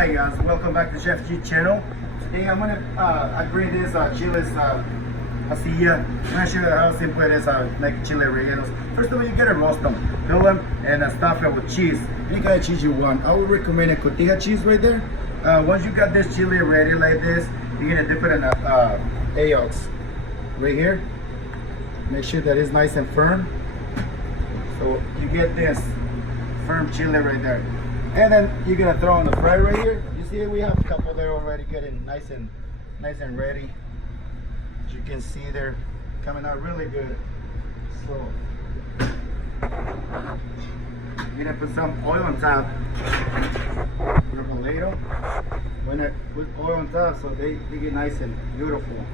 Hi guys, welcome back to Chef G channel. Today I'm gonna I bring this chiles pasilla. I'm gonna show you how simple it is make chile rellenos. First of all, you gotta roast them, fill them, and stuff it with cheese. Any kind of cheese you want. I would recommend a cotija cheese right there. Once you got this chile ready like this, you're gonna dip it in Ajax right here. Make sure that it's nice and firm. So you get this firm chile right there. And then you're gonna throw on the fry right here. You see we have a couple there already getting nice and ready. As you can see, they're coming out really good. So you're gonna put some oil on top. Put a potato. When I put oil on top, so they get nice and beautiful.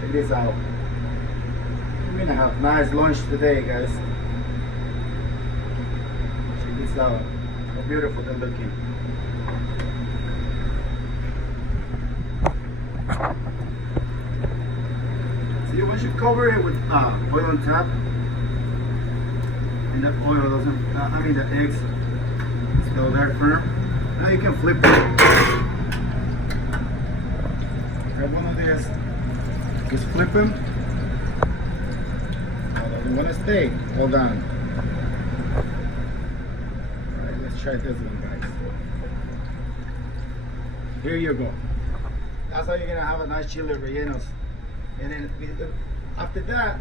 Check this out. We're gonna have nice lunch today, guys. Out how beautiful they're looking. See, once you cover it with oil on top, and that oil doesn't, I mean the eggs still there firm. Now you can flip it. Grab one of these, just flip them. Oh, doesn't want to stay. Hold on. Try this one, guys. Here you go. That's how you're gonna have a nice chile rellenos. And then after that,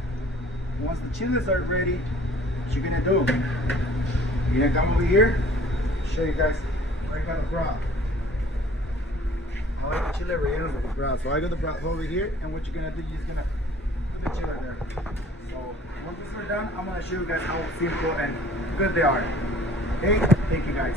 once the chiles are ready, what you're gonna do? You're gonna come over here, show you guys where I got the broth. I like the chile rellenos with the broth. So I got the broth over here, and what you're gonna do, you're just gonna put the chile there. So once these are done, I'm gonna show you guys how simple and good they are. Okay, thank you guys.